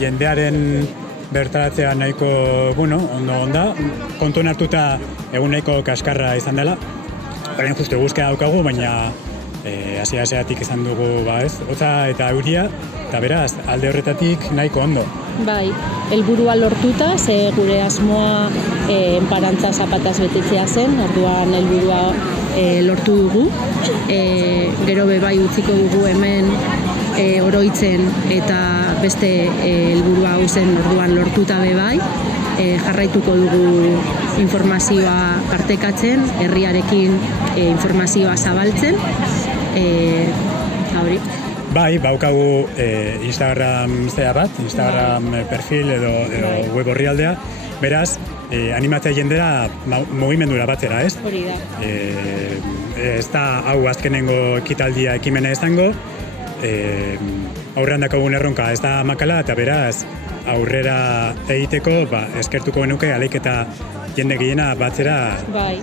jendearen bertaratzea nahiko, ondo onda, kontuan hartuta egun nahiko kaskarra izan dela. Orain justu eguzkia daukagu, baina hasieratik izan dugu, hotza eta euria, eta beraz, alde horretatik nahiko ondo. Bai, helburua lortuta, ze gure asmoa enparantza zapataz betetzea zen, orduan helburua lortu dugu. Gero bai utziko dugu hemen oroitzen eta beste helburua hau zen orduan lortuta bai. Jarraituko dugu informazioa partekatzen, herriarekin informazioa zabaltzen. Hori. Bai, baukagu Instagram Instagram perfil edo web orrialdea, beraz, animatzea jendera mugimendura batzera, ez? Hori da. Ez da hau azkenengo ekimena izango, aurrean dakagun erronka ez da makala, eta beraz, aurrera egiteko, eskertuko genuke alaiketa jende gehiena batzera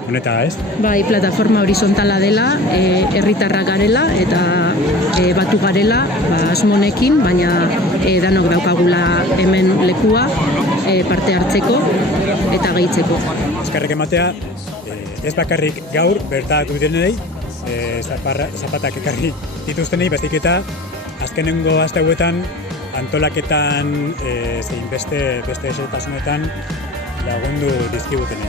honeta, ez? Bai, plataforma horizontala dela, herritarrak garela eta batu garela asmonekin, baina danok daukagula hemen lekua parte hartzeko eta gehitzeko. Eskerrek ematea, ez bakarrik gaur bertatu denei, zapatak ekarri dituztenei, baizik eta azkenengo aste hauetan antolaketan zein beste esertasunetan lagundu dizkigutenei.